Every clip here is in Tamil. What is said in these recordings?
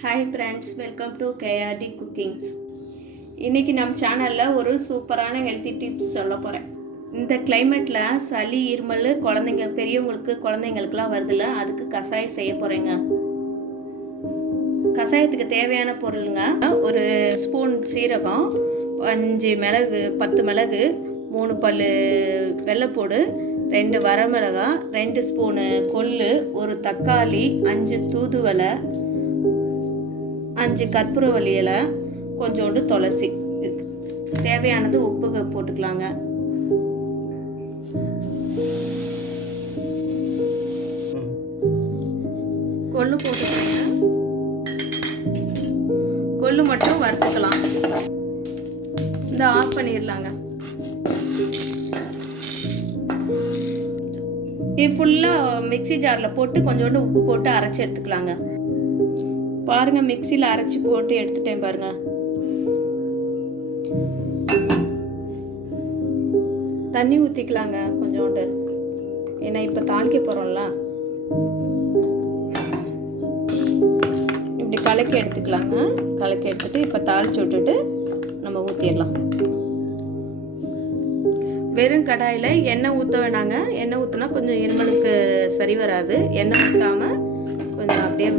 Hi friends, welcome to KRT cookings. இன்றைக்கி நம்ம சேனலில் ஒரு சூப்பரான ஹெல்த்தி டிப்ஸ் சொல்ல போகிறேன். இந்த கிளைமேட்டில் சளி இருமல் பெரியவங்களுக்கு குழந்தைங்களுக்குலாம் வருதில்ல, அதுக்கு கஷாயம் செய்ய போகிறேங்க. கஷாயத்துக்கு தேவையான பொருளுங்க, ஒரு ஸ்பூன் சீரகம், 5 மிளகு, 10 மிளகு, 3 பல் வெள்ளைப்பூடு, 2 வரமிளகாய், 2 ஸ்பூனு கொள்ளு, ஒரு தக்காளி, 5 தூதுவளை, 5 கற்பூரவள்ளி இலை, கொஞ்சோண்டு துளசி. தேவையானது உப்பு போட்டுக்கலாங்க. கொள்ளு போட்டுக்கோங்க. கொள்ளு மட்டும் வறுத்துக்கலாம். இந்த ஆஃப் பண்ணிடலாங்க. இது ஃபுல்லாக மிக்சி ஜாரில் போட்டு கொஞ்சோண்டு உப்பு போட்டு அரைச்சி எடுத்துக்கலாங்க. பாருங்க, மிக்சியில் அரைச்சி போட்டு எடுத்துட்டேன் பாருங்க. தண்ணி ஊற்றிக்கலாங்க கொஞ்சோண்டு, ஏன்னா இப்போ தாளிக்க போகிறோம்ல. இப்படி கலக்கி எடுத்துக்கலாங்க. கலக்கி எடுத்துட்டு இப்போ தாளிச்சு விட்டுட்டு நம்ம ஊற்றிடலாம். வெறும் கடாயில் எண்ணெய் ஊற்ற வேணாங்க. எண்ணெய் ஊற்றினா கொஞ்சம் இருமலுக்கு சரி வராது. எண்ணெய் ஊற்றாமல் கொஞ்சம் அப்படியே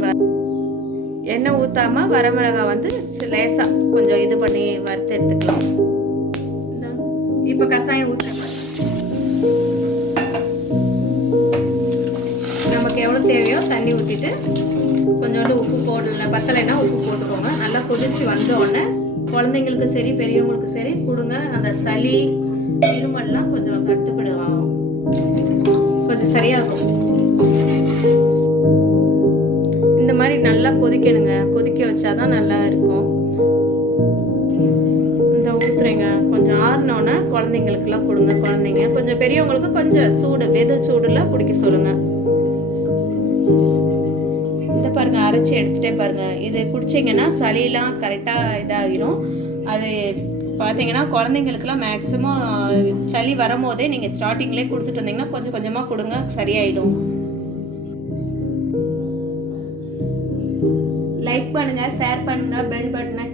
எண்ணெய் ஊற்றாமல் வரமிளகாய் வந்து லேசாக கொஞ்சம் இது பண்ணி வறுத்து எடுத்துக்கலாம். இப்போ கஷாயம் ஊற்றுறேன். நமக்கு எவ்வளோ தேவையோ தண்ணி ஊற்றிட்டு கொஞ்சோண்டு உப்பு போடல, பத்தலைன்னா உப்பு போட்டுக்கோங்க. நல்லா கொதிச்சு வந்தோடனே குழந்தைங்களுக்கு சரி பெரியவங்களுக்கு சரி கொடுங்க. அந்த சளி இருமல்லாம் கொஞ்சம் கட்டுப்படும், கொஞ்சம் சரியாகும். இந்த மாதிரி நல்லா கொதிக்கணுங்க. கொதிக்க வச்சாதான் நல்லா இருக்கும். இந்த ஊற்றுறேங்க. கொஞ்சம் ஆறினோன்னா குழந்தைங்களுக்குலாம் கொடுங்க. குழந்தைங்க கொஞ்சம் பெரியவங்களுக்கு கொஞ்சம் சூடு, வெது சூடுல குடிக்க சொல்லுங்க. இந்த பாருங்க, அரைச்சி எடுத்துட்டே பாருங்க. இது குடிச்சிங்கன்னா சளியெல்லாம் கரெக்டாக இதாகிடும். அது பார்த்தீங்கன்னா குழந்தைங்களுக்குலாம் மேக்ஸிமம் சளி வரும்போதே நீங்கள் ஸ்டார்டிங்லேயே கொடுத்துட்டு வந்தீங்கன்னா கொஞ்சம் கொஞ்சமாக கொடுங்க, சரியாயிடும். லைக் பண்ணுங்கள், ஷேர் பண்ணுங்கள், பெல் பட்டனை